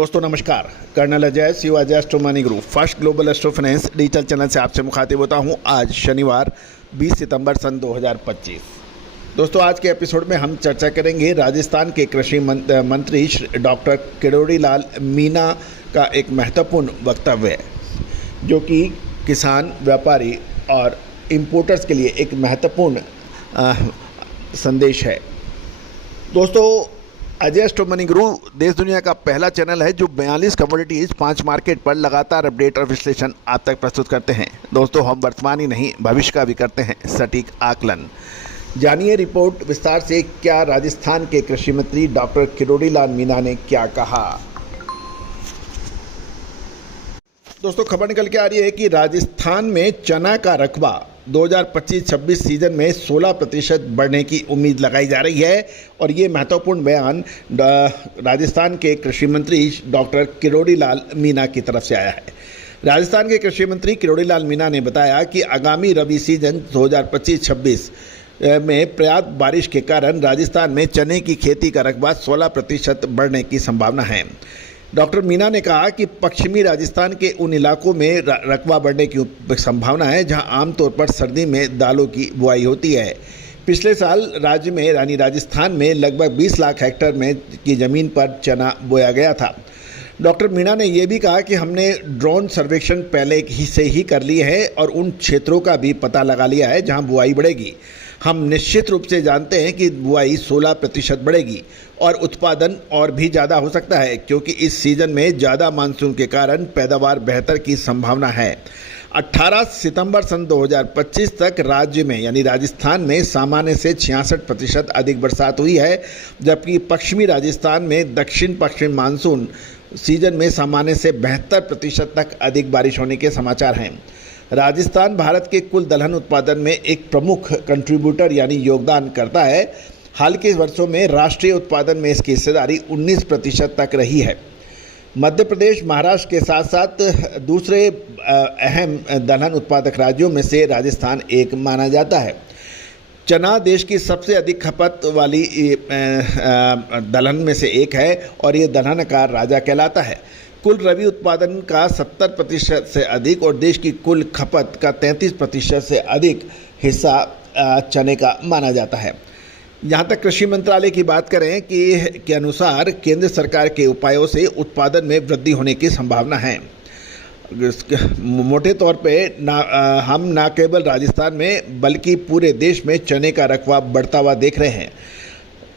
दोस्तों नमस्कार, colonel Ajay Shiv Ajay astro money group first global astro finance digital channel से आपसे मुखातिब होता हूं। आज शनिवार 20 सितंबर सन 2025। दोस्तों आज के एपिसोड में हम चर्चा करेंगे राजस्थान के कृषि मंत्री डॉक्टर किरोड़ी लाल मीना का एक महत्वपूर्ण वक्तव्य जो कि किसान, व्यापारी और इम्पोर्टर्स के लिए एक महत्वपूर्ण संदेश है। दोस्तों अजय एस्ट्रो मनी गुरु देश दुनिया का पहला चैनल है जो 42 कमोडिटीज़ 5 मार्केट पर लगातार अपडेट और विश्लेषण आप तक प्रस्तुत करते हैं। दोस्तों हम वर्तमान ही नहीं भविष्य का भी करते हैं सटीक आकलन। जानिए रिपोर्ट विस्तार से, क्या राजस्थान के कृषि मंत्री डॉक्टर किरोड़ी लाल मीना ने क्या कहा। दोस्तों खबर निकल के आ रही है कि राजस्थान में चना का रकबा 2025-26 सीजन में 16% बढ़ने की उम्मीद लगाई जा रही है और ये महत्वपूर्ण बयान राजस्थान के कृषि मंत्री डॉक्टर किरोड़ी लाल मीना की तरफ से आया है। राजस्थान के कृषि मंत्री किरोड़ी लाल मीना ने बताया कि आगामी रबी सीजन 2025-26 में पर्याप्त बारिश के कारण राजस्थान में चने की खेती का रकबा 16% बढ़ने की संभावना है। डॉक्टर मीना ने कहा कि पश्चिमी राजस्थान के उन इलाकों में रकबा बढ़ने की संभावना है जहां आमतौर पर सर्दी में दालों की बुआई होती है। पिछले साल राज्य में यानी राजस्थान में लगभग 20 लाख हेक्टेयर में की ज़मीन पर चना बोया गया था। डॉक्टर मीना ने यह भी कहा कि हमने ड्रोन सर्वेक्षण पहले ही से ही कर लिए है और उन क्षेत्रों का भी पता लगा लिया है जहां बुआई बढ़ेगी। हम निश्चित रूप से जानते हैं कि बुआई 16% बढ़ेगी और उत्पादन और भी ज़्यादा हो सकता है क्योंकि इस सीज़न में ज़्यादा मानसून के कारण पैदावार बेहतर की संभावना है। 18 सितंबर सन 2025 तक राज्य में यानी राजस्थान में सामान्य से 66% अधिक बरसात हुई है, जबकि पश्चिमी राजस्थान में दक्षिण पश्चिम मानसून सीजन में सामान्य से 72% तक अधिक बारिश होने के समाचार हैं। राजस्थान भारत के कुल दलहन उत्पादन में एक प्रमुख कंट्रीब्यूटर यानी योगदान करता है। हाल के वर्षों में राष्ट्रीय उत्पादन में इसकी हिस्सेदारी 19% तक रही है। मध्य प्रदेश, महाराष्ट्र के साथ साथ दूसरे अहम दलहन उत्पादक राज्यों में से राजस्थान एक माना जाता है। चना देश की सबसे अधिक खपत वाली दलहन में से एक है और ये दलहन का राजा कहलाता है। कुल रबी उत्पादन का 70% से अधिक और देश की कुल खपत का 33% से अधिक हिस्सा चने का माना जाता है। यहाँ तक कृषि मंत्रालय की बात करें के अनुसार केंद्र सरकार के उपायों से उत्पादन में वृद्धि होने की संभावना है। मोटे तौर पे हम न केवल राजस्थान में बल्कि पूरे देश में चने का रकबा बढ़ता हुआ देख रहे हैं।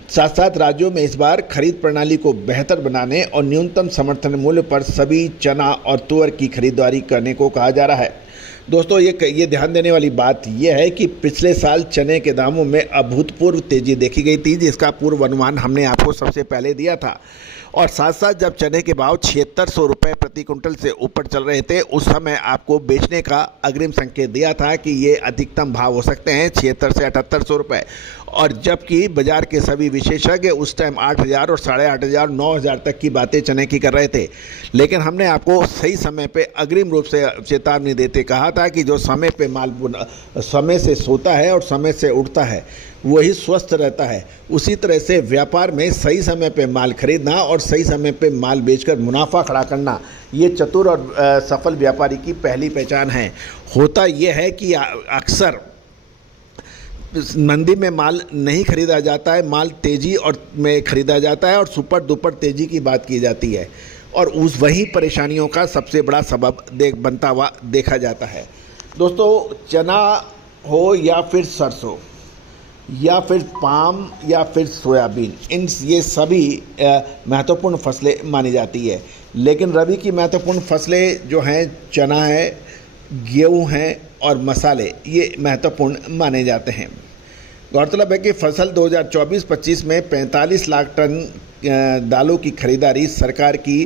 साथ साथ राज्यों में इस बार खरीद प्रणाली को बेहतर बनाने और न्यूनतम समर्थन मूल्य पर सभी चना और तुअर की खरीदारी करने को कहा जा रहा है। दोस्तों ये ध्यान देने वाली बात यह है कि पिछले साल चने के दामों में अभूतपूर्व तेज़ी देखी गई थी, जिसका पूर्व अनुमान हमने आपको सबसे पहले दिया था। और साथ साथ जब चने के भाव 7600 रुपये प्रति कुंटल से ऊपर चल रहे थे उस समय आपको बेचने का अग्रिम संकेत दिया था कि ये अधिकतम भाव हो सकते हैं 7600 से 7800 रुपये, और जबकि बाजार के सभी विशेषज्ञ उस टाइम 8000 और 8500 9000 तक की बातें चने की कर रहे थे। लेकिन हमने आपको सही समय पे अग्रिम रूप से चेतावनी देते कहा था कि जो समय पे माल समय से सोता है और समय से उठता है वही स्वस्थ रहता है। उसी तरह से व्यापार में सही समय पे माल खरीदना और सही समय पे माल बेचकर मुनाफा खड़ा करना ये चतुर और सफल व्यापारी की पहली पहचान है। होता यह है कि अक्सर मंदी में माल नहीं खरीदा जाता है, माल तेज़ी और में खरीदा जाता है और सुपर डुपर तेज़ी की बात की जाती है और उस वही परेशानियों का सबसे बड़ा सबब बनता हुआ देखा जाता है। दोस्तों चना हो या फिर सरसों या फिर पाम या फिर सोयाबीन, ये सभी महत्वपूर्ण फसलें मानी जाती है। लेकिन रबी की महत्वपूर्ण फसलें जो हैं चना है, गेहूँ हैं और मसाले, ये महत्वपूर्ण माने जाते हैं। गौरतलब है कि फसल 2024-25 में 45 लाख टन दालों की खरीदारी सरकार की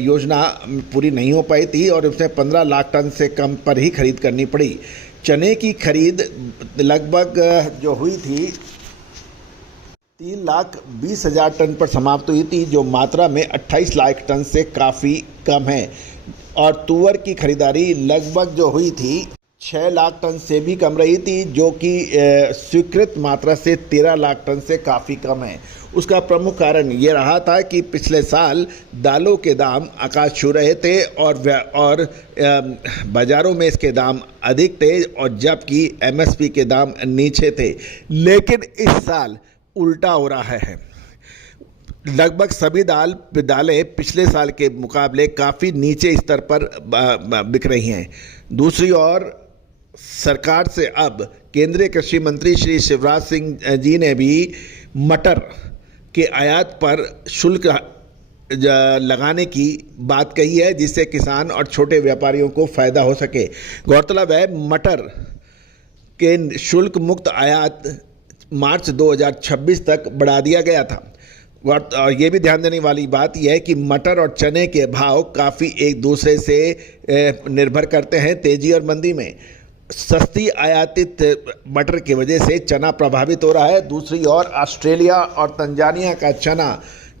योजना पूरी नहीं हो पाई थी और उसने 15 लाख टन से कम पर ही खरीद करनी पड़ी। चने की खरीद लगभग जो हुई थी 3,20,000 टन पर समाप्त हुई थी, जो मात्रा में 28 लाख टन से काफ़ी कम है। और तुअर की खरीदारी लगभग जो हुई थी 6 लाख टन से भी कम रही थी, जो कि स्वीकृत मात्रा से 13 लाख टन से काफ़ी कम है। उसका प्रमुख कारण ये रहा था कि पिछले साल दालों के दाम आकाश छू रहे थे और बाज़ारों में इसके दाम अधिक थे, और जबकि एमएसपी के दाम नीचे थे। लेकिन इस साल उल्टा हो रहा है। लगभग सभी दालें पिछले साल के मुकाबले काफ़ी नीचे स्तर पर बिक रही हैं। दूसरी ओर सरकार से अब केंद्रीय कृषि मंत्री श्री शिवराज सिंह जी ने भी मटर के आयात पर शुल्क लगाने की बात कही है, जिससे किसान और छोटे व्यापारियों को फ़ायदा हो सके। गौरतलब है, मटर के शुल्क मुक्त आयात मार्च 2026 तक बढ़ा दिया गया था। और ये भी ध्यान देने वाली बात यह है कि मटर और चने के भाव काफ़ी एक दूसरे से निर्भर करते हैं तेज़ी और मंदी में। सस्ती आयातित मटर की वजह से चना प्रभावित हो रहा है। दूसरी ओर ऑस्ट्रेलिया और तंजानिया का चना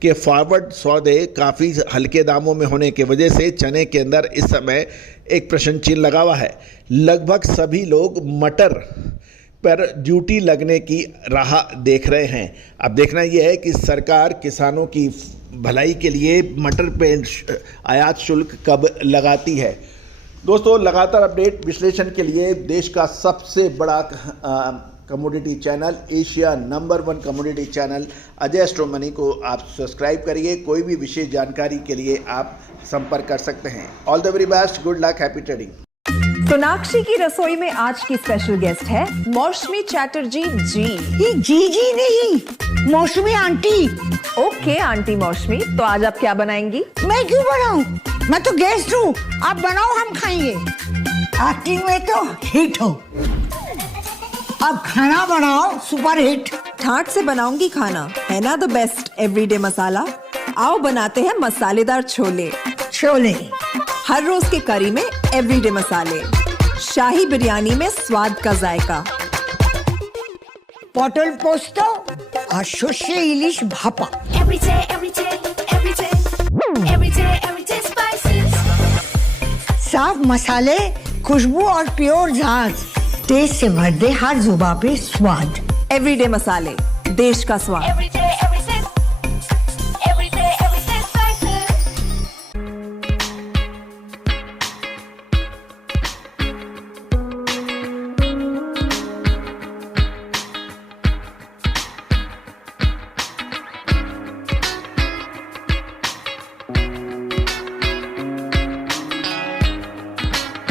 के फॉरवर्ड सौदे काफ़ी हल्के दामों में होने की वजह से चने के अंदर इस समय एक प्रश्न चिन्ह लगा हुआ है। लगभग सभी लोग मटर पर ड्यूटी लगने की राह देख रहे हैं। अब देखना यह है कि सरकार किसानों की भलाई के लिए मटर पे आयात शुल्क कब लगाती है। दोस्तों, लगातार अपडेट विश्लेषण के लिए देश का सबसे बड़ा commodity channel, Asia number 1 commodity channel Ajay astro money को आप सब्सक्राइब करिए। कोई भी विशेष जानकारी के लिए आप संपर्क कर सकते हैं। All the very best, good luck, happy trading. Sonakshi की रसोई में आज की स्पेशल गेस्ट है मौसमी चैटर्जी जी। ये जी नहीं, मौसमी आंटी। ओके आंटी मौसमी, तो आज आप क्या बनाएंगी? मैं क्यों बनाऊं? मैं तो गेस्ट हूँ, आप बनाओ, हम खाएंगे। एक्टिंग में तो हिट हो, अब खाना बनाओ सुपर हिट। ठाट से बनाऊंगी खाना, है ना द बेस्ट एवरीडे मसाला। आओ बनाते हैं मसालेदार छोले। छोले हर रोज के करी में एवरीडे मसाले, शाही बिरयानी में स्वाद का जायका। पटल पोस्तो और सर्षे इलिश भापा। साफ मसाले, खुशबू और प्योर झाग, टेस्ट से भर दे हर जुबान पे स्वाद। एवरीडे मसाले, देश का स्वाद।